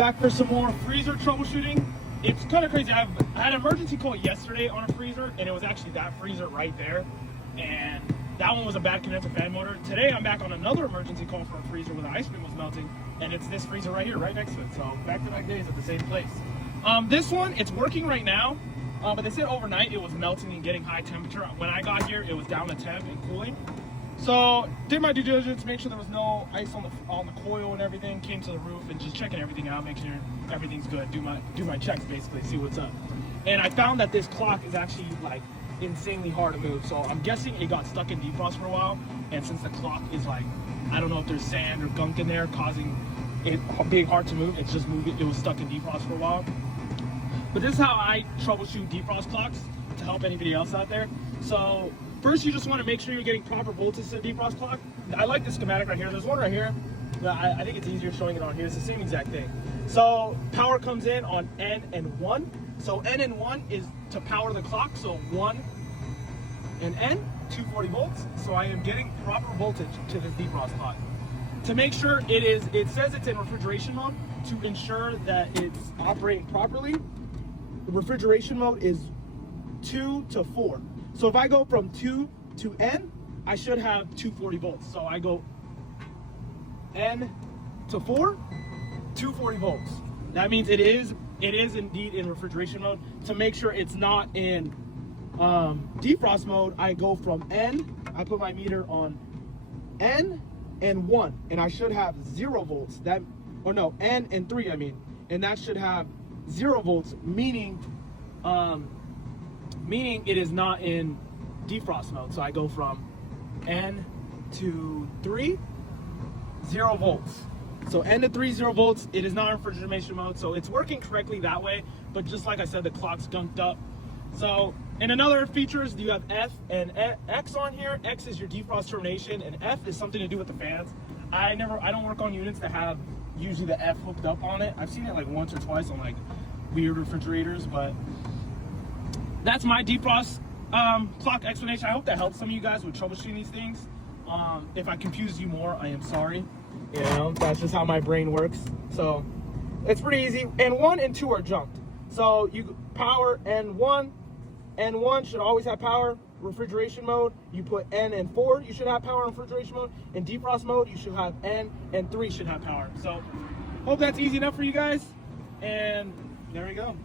Back for some more freezer troubleshooting. It's kind of crazy. I had an emergency call yesterday on a freezer, and it was actually that freezer right there, and that one was a bad condenser fan motor. Today I'm back on another emergency call for a freezer where the ice cream was melting, and it's this freezer right here, right next to it. So back-to-back days at the same place. This one, it's working right now, but they said overnight it was melting and getting high temperature. When I got here, it was down to temp and cooling. So did my due diligence, make sure there was no ice on the coil and everything. Came to the roof and just checking everything out, make sure everything's good. Do my checks basically, see what's up. And I found that this clock is actually like insanely hard to move. So I'm guessing it got stuck in defrost for a while. And since the clock is like, I don't know if there's sand or gunk in there causing it being hard to move. It's just moving. It was stuck in defrost for a while. But this is how I troubleshoot defrost clocks to help anybody else out there. So first, you just want to make sure you're getting proper voltage to the defrost clock. I like the schematic right here. There's one right here. I think it's easier showing it on here. It's the same exact thing. So power comes in on N and 1. So N and 1 is to power the clock. So 1 and N, 240 volts. So I am getting proper voltage to this defrost clock. To make sure it says it's in refrigeration mode. To ensure that it's operating properly, the refrigeration mode is 2 to 4. So if I go from 2 to N, I should have 240 volts. So I go N to 4, 240 volts. That means it is indeed in refrigeration mode. To make sure it's not in defrost mode, I go from N, I put my meter on N and 1, and I should have 0 volts. N and 3, I mean. And that should have 0 volts, meaning it is not in defrost mode. So I go from N to 3, 0 volts. So N to 3, 0 volts. It is not in refrigeration mode, so it's working correctly that way. But just like I said, the clock's gunked up. So, and another features, you have F and X on here. X is your defrost termination, and F is something to do with the fans. I don't work on units that have usually the F hooked up on it. I've seen it like once or twice on like weird refrigerators, but that's my defrost clock explanation. I hope that helps some of you guys with troubleshooting these things. If I confused you more, I am sorry. You know, that's just how my brain works. So it's pretty easy. And 1 and 2 are junked. So you power N1. N1 should always have power. Refrigeration mode, you put N and 4, you should have power in refrigeration mode. In defrost mode, you should have N and 3 should have power. So hope that's easy enough for you guys. And there we go.